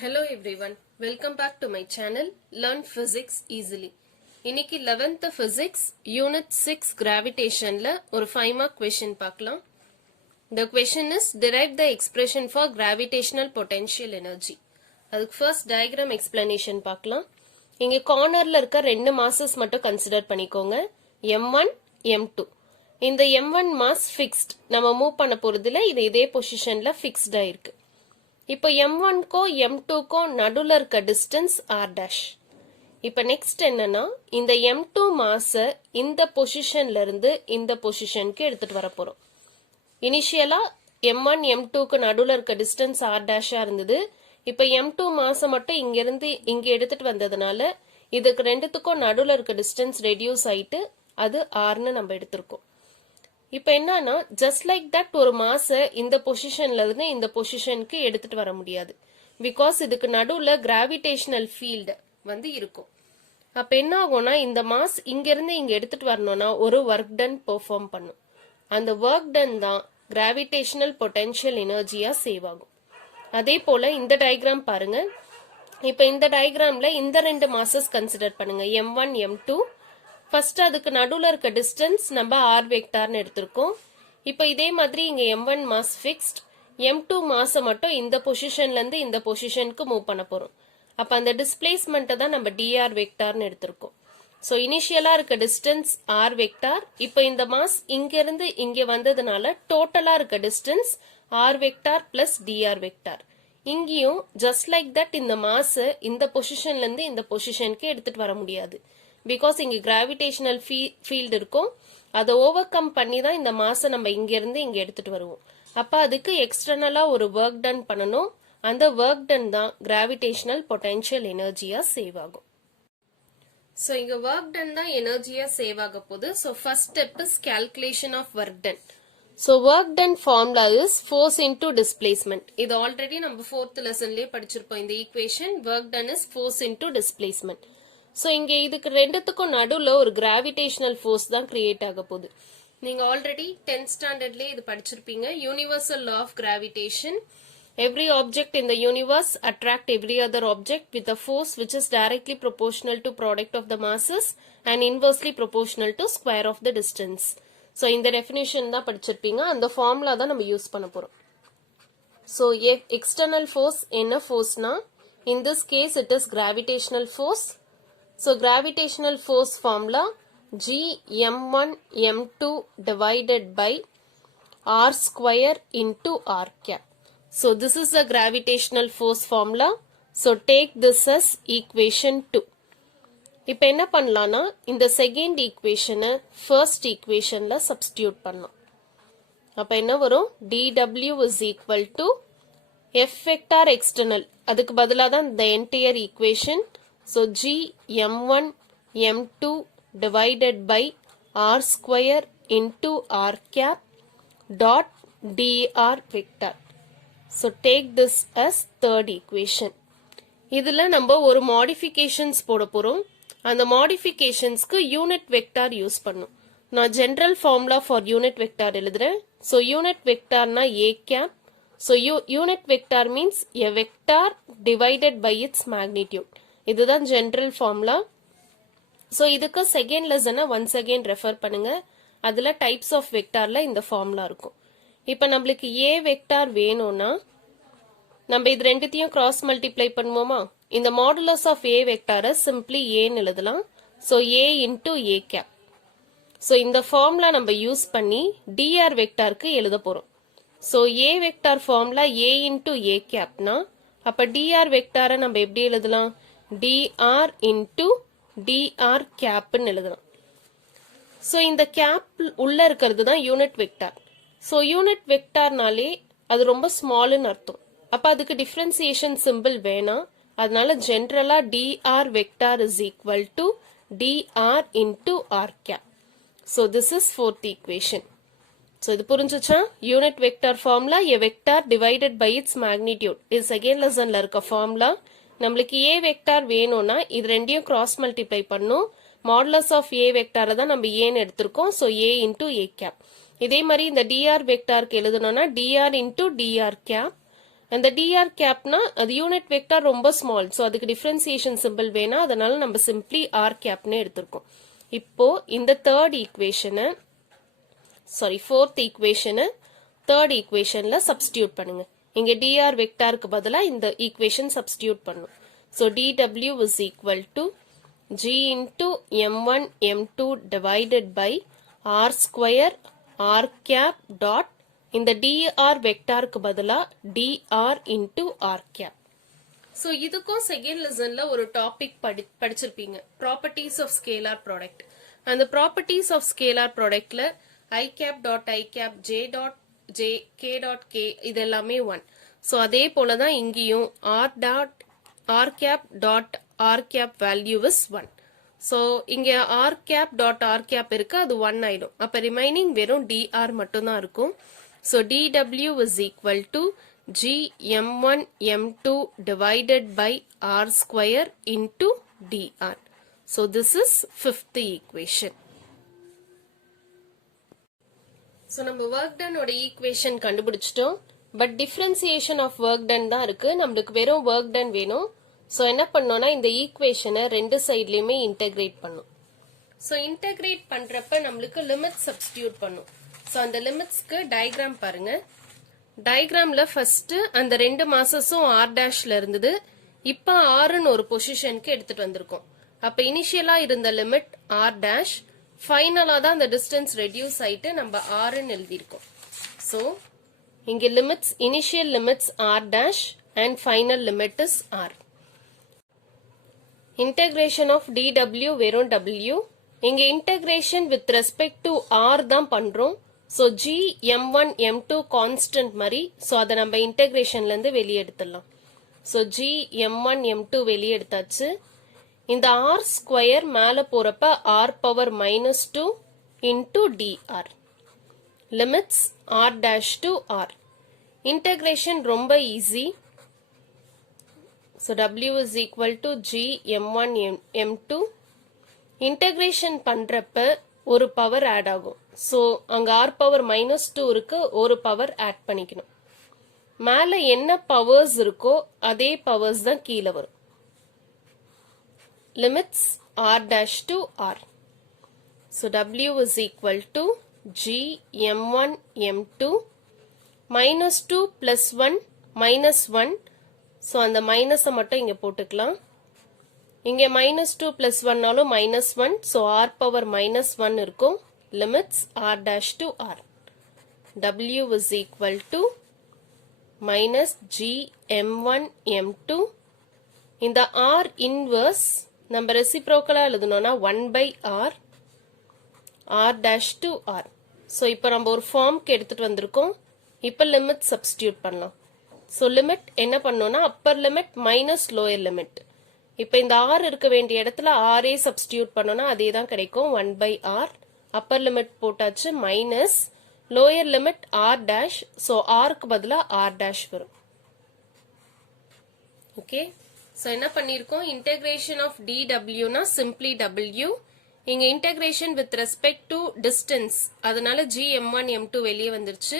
Hello everyone, welcome back to my channel Learn Physics Easily. இன்னைக்கு 11th Physics Unit 6 Gravitationல ஒரு 5 mark question பார்க்கலாம். The question is derive the expression for gravitational potential energy. அதுக்கு first diagram explanation பார்க்கலாம். இங்க cornerல இருக்க ரெண்டு masses மட்டும் consider பண்ணிக்கோங்க. M1, M2. இந்த M1 mass fixed. நம்ம மூவ் பண்ண போறதுல இது இதே பொசிஷன்ல fixed ஆயிருக்கு. இப்போ M1 கோ M2 கோ நடுவுல இருக்க டிஸ்டன்ஸ் R'. இப்போ நெக்ஸ்ட் என்னன்னா இந்த M2 மாஸை இந்த பொசிஷன்ல இருந்து இந்த பொசிஷனுக்கு எடுத்துட்டு வர போறோம். இனிஷியலா M1 M2க்கு நடுவுல இருக்க டிஸ்டன்ஸ் R' இருந்தது. இப்போ M2 மாஸை மட்டும் இங்க இருந்து இங்க எடுத்துட்டு வந்ததுனால இதுக்கு ரெண்டுத்துக்கும் நடுவுல இருக்க டிஸ்டன்ஸ் ரெடியூஸ் ஆயிட்டு அது Rன்னு நம்ம எடுத்திருக்கோம். இப்போ என்னன்னா ஜஸ்ட் லைக் தட் ஒரு மாஸை இந்த பொசிஷன்ல இருந்து இந்த பொசிஷனுக்கு எடுத்துட்டு வர முடியாது. பிகாஸ் இதுக்கு நடுவுல கிராவிடேஷனல் ஃபீல்டு இருக்கும். அப்ப என்ன ஆகும்னா இந்த மாஸ் இங்க இருந்து இங்க எடுத்துட்டு வரணும்னா ஒரு ஒர்க் டன் பெர்ஃபார்ம் பண்ணும். அந்த ஒர்க் டன் தான் கிராவிடேஷனல் பொட்டென்ஷியல் எனர்ஜியா சேவ் ஆகும். அதே போல இந்த டயக்ராம் பாருங்க. இப்ப இந்த டயக்ராம்ல இந்த ரெண்டு மாசஸ் கன்சிடர் பண்ணுங்க, M1 M2. ஃபர்ஸ்ட் அதுக்கு நடுவுல இருக்க டிஸ்டன்ஸ் நம்ம R வெக்டார்னு எடுத்திருக்கோம். இப்போ இதே மாதிரி இங்க M1 மாஸ் ஃபிக்ஸ்ட், M2 மாஸை மட்டும் இந்த பொசிஷன்ல இருந்து இந்த பொசிஷனுக்கு மூவ் பண்ண போறோம். அப்ப அந்த டிஸ்பிளேஸ்மெண்ட்டை தான் நம்ம dr வெக்டார்னு எடுத்திருக்கோம். ஸோ இனிஷியலா இருக்க டிஸ்டன்ஸ் R வெக்டார். இப்போ இந்த மாஸ் இங்க இருந்து இங்க வந்ததுனால டோட்டலா இருக்க distance R vector plus dr vector. இங்கேயும் ஜஸ்ட் லைக் தட் இந்த மாஸ் இந்த பொசிஷன்ல இருந்து இந்த பொசிஷனுக்கு எடுத்துட்டு வர முடியாது. பிகாஸ் இங்க கிராவிடேஷனல் ஃபீல்டு இருக்கும். அதை ஓவர் கம் பண்ணி தான் இந்த மாசை நம்ம இங்க இருந்து இங்க எடுத்துட்டு வருவோம். அப்ப அதுக்கு எக்ஸ்டர்னலா ஒரு ஒர்க் டன் பண்ணணும். அந்த ஒர்க் டன் தான் கிராவிடேஷனல் பொட்டென்ஷியல் எனர்ஜியா சேவ் ஆகும். ஸோ இங்க ஒர்க் டன் தான் எனர்ஜியா சேவ் ஆக போகுது. So first step is calculation of work done. So work done formula is force into displacement. இது ஆல்ரெடி நம்ம 4th லெசன்லயே படிச்சிருப்போம். இந்த equation work done is force into displacement. So இங்க இதுக்கு ரெண்டுத்துக்கும் நடுவில் ஒரு கிராவிடேஷனல் ஃபோர்ஸ் தான் கிரியேட் ஆக போகுது. நீங்க ஆல்ரெடி 10th ஸ்டாண்டர்ட்லயே இது படிச்சிருப்பீங்க. Universal law of gravitation. Every object in the universe attract every other object with a force which is directly proportional to product of the masses and inversely proportional to square of the distance. So இந்த definition தான் படிச்சிருப்பீங்க. அந்த formula தான் நம்ம use பண்ண போறோம். So external force என்ன ஃபோர்ஸ்னா, in this case it is gravitational force. So gravitational force formula G M1 M2 divided by R square into R cap. So this is the gravitational force formula. So take this as equation 2. இப்போ என்ன பண்ணலாம்னா இந்த second ஈக்குவேஷனை first ஈக்குவேஷன்ல substitute பண்ணலாம். அப்ப என்ன வரும், dw is equal to F vector external. அதுக்கு பதிலாக தான் the entire equation. So G M1 M2 divided by R square into R cap dot dr vector. So take this as third equation. இதுல நம்ம ஒரு modifications போட போறோம். அந்த modificationsக்கு unit vector use பண்ணும். நான் general formula for unit vector எழுதுறேன். So unit vectorனா A cap. So unit vector means a vector divided by its magnitude. இதுதான் ஜெனரல் ஃபார்முலா. ஸோ இதுக்கு செகண்ட் லெசனை ஒன்ஸ் அகெயின் ரெஃபர் பண்ணுங்க. அதுல டைப்ஸ் ஆஃப் வெக்டார்ல இந்த formula இருக்கும். இப்போ நம்மளுக்கு ஏ வெக்டார் வேணும்னா நம்ம இது ரெண்டுத்தையும் கிராஸ் மல்டிப்ளை பண்ணுவோமா. இந்த மாடுலஸ் ஆஃப் ஏ வெக்டாரை சிம்பிளி ஏன்னு எழுதலாம். So A into A gap. So இந்த ஃபார்முலா நம்ம யூஸ் பண்ணி டிஆர் வெக்டாருக்கு எழுத போறோம். ஸோ ஏ வெக்டார் ஃபார்முலா ஏ இன்டூ ஏ கேப்னா அப்ப டிஆர் வெக்டாரை நம்ம எப்படி எழுதலாம், dr into dr கேப்னு எழுதலாம். ஸோ இந்த கேப் உள்ள இருக்கிறது தான் யூனிட் வெக்டார். ஸோ யூனிட் வெக்டார்னாலே அது ரொம்ப ஸ்மால்னு அர்த்தம். அப்ப அதுக்கு டிஃபரன்சியேஷன் சிம்பிள் வேணாம். அதனால ஜென்ரலா dr vector is equal to dr into r cap. So this is fourth equation. So இது புரிஞ்சுச்சா, unit vector formula a vector divided by its magnitude. இது செகண்ட் லெசன்ல இருக்க ஃபார்முலா. நம்மளுக்கு ஏ வெக்டார் வேணும்னா இது ரெண்டையும் கிராஸ் மல்டிப்ளை பண்ணும். மாடுலஸ் ஆஃப் ஏ வெக்டாரை தான் நம்ம ஏன்னு எடுத்திருக்கோம். So A into A cap. இதே மாதிரி இந்த டிஆர் வெக்டாருக்கு எழுதணும்னா டிஆர் இன்டூ டிஆர் கேப் அந்த dr கேப்னா அது யூனிட் வெக்டார் ரொம்ப ஸ்மால், ஸோ அதுக்கு டிஃபரன்சியேஷன் சிம்பிள் வேணா, அதனால நம்ம சிம்பிளி ஆர் கேப்னு எடுத்திருக்கோம். இப்போ இந்த ஃபோர்த் ஈக்குவேஷனை தேர்ட் ஈக்குவேஷன்ல சப்ஸ்டியூட் பண்ணுங்க. இங்க dr வெக்டாருக்கு பதிலா இந்த ஈக்குவேஷன் சப்ஸ்டியூட் பண்ணும். So dw is equal to g into m1 m2 divided by r square r cap dot இந்த dr வெக்டாருக்கு பதிலா dr into r cap. So இதுக்கும் செகண்ட் லெசன்ல ஒரு டாபிக் படிச்சிருப்பீங்க, ப்ராப்பர்ட்டிஸ் ஆஃப் ஸ்கேலார் ப்ராடக்ட். அந்த ப்ராப்பர்ட்டிஸ் ஆஃப் ஸ்கேலார் ப்ராடக்ட்ல i cap dot i cap j dot j k dot k இது எல்லாமே 1. ஸோ அதே போலதான் இங்கேயும் r cap dot r cap value is 1. So இங்க r cap dot r cap இருக்கு, அது 1 ஆயிடும். அப்ப ரிமைனிங் வெறும் dr மட்டும்தான் இருக்கும். So dw is equal to g m1 m2 divided by r square into dr. So this is fifth equation. So நம்ம work done ஓட equation கண்டுபிடிச்சிட்டோம். But differentiation of work done தான் இருக்கு, நம்மளுக்கு வெறும் ஒர்க் டன் வேணும். ஸோ என்ன பண்ணோம்னா இந்த ஈக்குவேஷனை ரெண்டு சைட்லயுமே இன்டெகிரேட் பண்ணும். ஸோ இன்டெகிரேட் பண்றப்ப நம்மளுக்கு லிமிட் சப்ஸ்டியூட் பண்ணும். ஸோ அந்த லிமிட்ஸ்க்கு டயக்ராம் பாருங்க. டயக்ராம்ல ஃபர்ஸ்ட் அந்த ரெண்டு மாசஸும் ஆர் டேஷ்ல இருந்தது, இப்ப ஆறுன்னு ஒரு பொசிஷனுக்கு எடுத்துட்டு வந்திருக்கோம். அப்ப இனிஷியலா இருந்த லிமிட் ஆர் டேஷ், ஃபைனலா தான் அந்த டிஸ்டன்ஸ் ரெடியூஸ் ஆயிட்டு நம்ம ஆறுன்னு எழுதியிருக்கோம். ஸோ இங்க limits, initial limits r dash and final limit is r. Integration of dw வெறும் w. இங்க integration with respect to r தான் பண்றோம். So g m1 m2 constant மாதிரி, so அதை நம்ம integrationல இருந்து வெளியே எடுத்துடலாம். So g m1 m2 வெளியே எடுத்தாச்சு. இந்த r ஸ்கொயர் மேல போறப்ப r power minus 2 into dr. Limits r dash to r. Integration ரொம்ப easy. So w is equal to g m1 m2. Integration பண்றப்ப ஒரு பவர் ஆட் ஆகும். So அங்க r power minus 2 இருக்கு, ஒரு பவர் ஆட் பண்ணிக்கணும். மேல என்ன பவர்ஸ் இருக்கோ அதே பவர்ஸ் தான் கீழே வரும். Limits r dash to r. So w is equal to g m1 m2 minus 2 plus 1 minus 1. So அந்த மைனஸை மட்டும் இங்க போட்டுக்கலாம். இங்க minus 2 plus 1 நாலும் minus 1. So r power minus 1 இருக்கும். Limits r dash to r. W is equal to minus g m1 m2. இந்த r inverse நம்ம ரெசிப்ரோக்கலா எழுதணும்னா 1 by r r dash to r. So இப்போ நம்ம ஒரு ஃபார்ம்க்கு எடுத்துட்டு வந்திருக்கோம். இப்போ லிமிட் சப்ஸ்டியூட் பண்ணலாம். ஸோ லிமிட் என்ன பண்ணோம்னா upper limit minus lower limit. இப்போ இந்த r இருக்க வேண்டிய இடத்துல r சப்ஸ்டியூட் பண்ணோம்னா அதே தான் கிடைக்கும், 1 by r. அப்பர் லிமிட் போட்டாச்சு, minus lower limit r dash. So rக்கு பதிலா r dash வரும். ஓகே, ஸோ என்ன பண்ணியிருக்கோம், இன்டெகிரேஷன் ஆஃப் dwனா சிம்பிளி w. இங்க integration with respect to distance, அதனால g m1 m2 வெளியே வந்துருச்சு.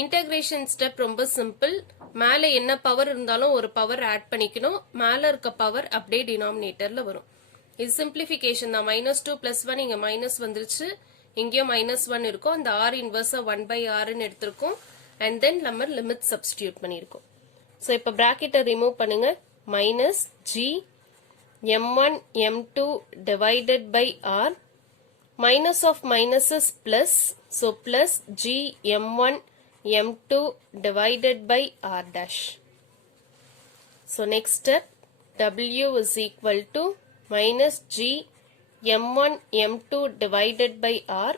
இன்டெகிரேஷன் ஸ்டெப் ரொம்ப சிம்பிள். மேல என்ன பவர் இருந்தாலும் ஒரு பவர் ஆட் பண்ணிக்கணும், மேல இருக்க பவர் அப்படியே டினாமினேட்டர்ல வரும். இது சிம்பிளிபிகேஷன் தான். -2 + 1 இங்க மைனஸ் வந்துருச்சு, இங்கேயும் -1 இருக்கும். அந்த r இன்வர்ஸா 1 by rன்னு எடுத்திருக்கோம். அண்ட் தென் நம்ம லிமிட் சப்ஸ்டியூட் பண்ணியிருக்கோம். ஸோ இப்போ பிராக்கெட்டை ரிமூவ் பண்ணுங்க. minus g m1 m2 divided by r. Minus of minuses plus, so plus g m1 m2 divided by r dash. So next step, w is equal to minus g m1 m2 divided by r.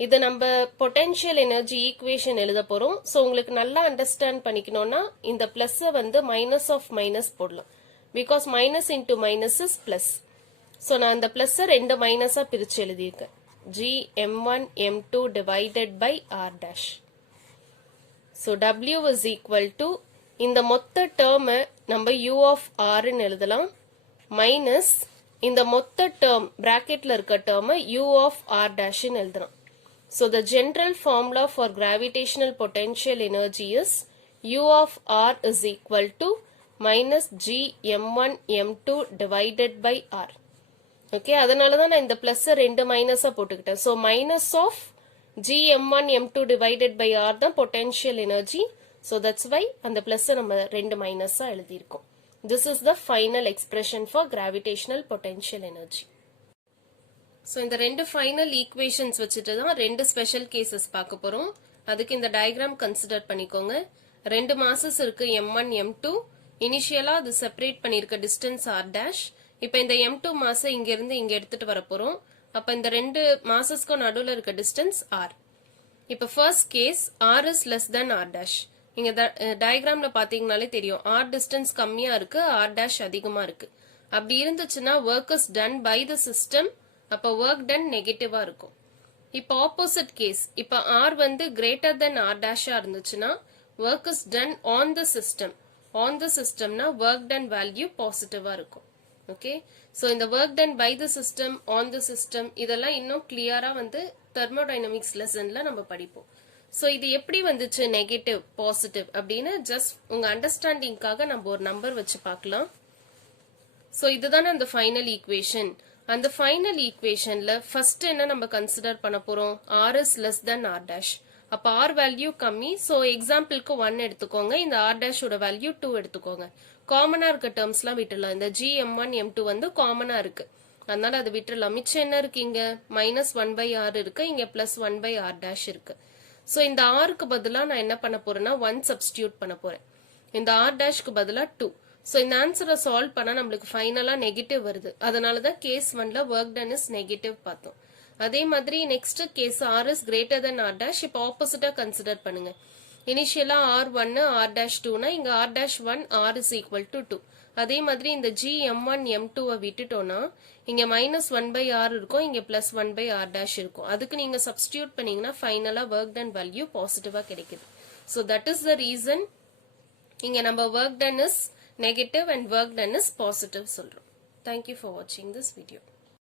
இது நம்ம potential energy equation எழுத போறோம். So உங்களுக்கு நல்லா understand பண்ணிக்கணும்னா இந்த பிளஸ்ஸை வந்து minus of minus போடலாம். Because minus into minus is plus. So நான் இந்த பிளஸ்ஸை ரெண்டு மைனஸா பிரிச்சு எழுதியிருக்கேன். g m1 m2 divided by r dash. So w is equal to இந்த மொத்த டேர்மை நம்ம u of r ன்னு எழுதலாம், மைனஸ் இந்த மொத்த டேர்ம் பிராக்கெட்ல இருக்க டேர்மை u of r dash ன்னு எழுதலாம். So the general formula for gravitational potential energy is u of r is equal to minus g m1 m2 divided by r. Okay, அதனால தான் நான் இந்த பிளஸ் ரெண்டு மைனஸா போட்டுக்கிட்டேன். So minus of g m1 m2 divided by r தான் potential energy. So that's why அந்த plus நம்ம ரெண்டு மைனஸா எழுதியிருக்கோம். This is the final expression for gravitational potential energy. So இந்த ரெண்டு final equations வச்சுட்டு தான் ரெண்டு special cases பார்க்க போறோம். அதுக்கு இந்த diagram consider பண்ணிக்கோங்க. ரெண்டு masses இருக்கு m1 m2. இனிஷியலா அது செப்பரேட் பண்ணிருக்க distance r dash. இப்போ இந்த m2 mass இங்க இருந்து இங்க எடுத்துட்டு வர போறோம். அப்ப இந்த ரெண்டு massesக்கு நடுவுல இருக்க distance r. இப்போ first case r is less than r dash. இங்க டயகிராம்ல பாத்தீங்கனாலே தெரியும் r distance கம்மியா இருக்கு r dash அதிகமா இருக்கு. அப்படி இருந்துச்சுன்னா work is done by the system. அப்ப work done நெகட்டிவா இருக்கும். இப்போ ஆப்போசிட் கேஸ் இப்போ r வந்து greater than r dash இருந்துச்சுன்னா work is done on the system. On the systemனா work done value பாசிட்டிவா இருக்கும். ஓகே, சோ இந்த work done by the system, on the system இதெல்லாம் இன்னும் கிளியரா வந்து தெர்மோடைனமிக்ஸ் லெசன்ல நம்ம படிப்போம். சோ இது எப்படி வந்துச்சு நெகட்டிவ் பாசிட்டிவ் அப்படின்னு ஜஸ்ட் உங்க அண்டர்ஸ்டாண்டிங்காக நம்ம ஒரு நம்பர் வச்சு பார்க்கலாம். சோ இதுதானே அந்த ஃபைனல் ஈக்குவேஷன். அந்த ஃபைனல் ஈக்குவேஷன்ல ஃபர்ஸ்ட் என்ன நம்ம கன்சிடர் பண்ண போறோம், r is less than r dash. அப்ப r வேல்யூ கம்மி. சோ எக்ஸாம்பிளுக்கு 1 எடுத்துக்கோங்க, இந்த r dash ஓட வேல்யூ 2 எடுத்துக்கோங்க. காமனா இருக்க டேர்ம்ஸ்லாம் விட்டுடலாம். இந்த g m1 m2 வந்து காமனா இருக்கு, அதனால அது விட்டுடலாம். மிச்சம் என்ன இருக்கு, இங்க மைனஸ் 1/r இருக்கு, இங்க பிளஸ் 1/r dash இருக்கு. சோ இந்த r க்கு பதிலா நான் என்ன பண்ண போறேன்னா 1 சப்ஸ்டிடியூட் பண்ண போறேன். இந்த r dashக்கு பதிலா 2. சோ இந்த ஆன்சரை சால்வ் பண்ணா நம்மளுக்கு ஃபைனலா நெகட்டிவ் வருது. அதனால தான் கேஸ் 1ல work done is நெகட்டிவ் பார்த்தோம். அதே மாதிரி next case r is greater than r dash. இப்போ ஆப்போசிட்டா கன்சிடர் பண்ணுங்க. இனிஷியலா r1 r-2னா இங்க r-1 r is equal to 2. அதே மாதிரி இந்த g m1 m2 விட்டுட்டோம்னா இங்க minus 1/r இருக்கும், இங்க plus 1/r dash இருக்கும். அதுக்கு நீங்க சப்ஸ்டிடியூட் பண்ணீங்கன்னா ஃபைனலா work done value பாசிட்டிவா கிடைக்குது. So that is the reason இங்க நம்ம work done is negative and work done is positive சொல்றோம். Thank you for watching this video.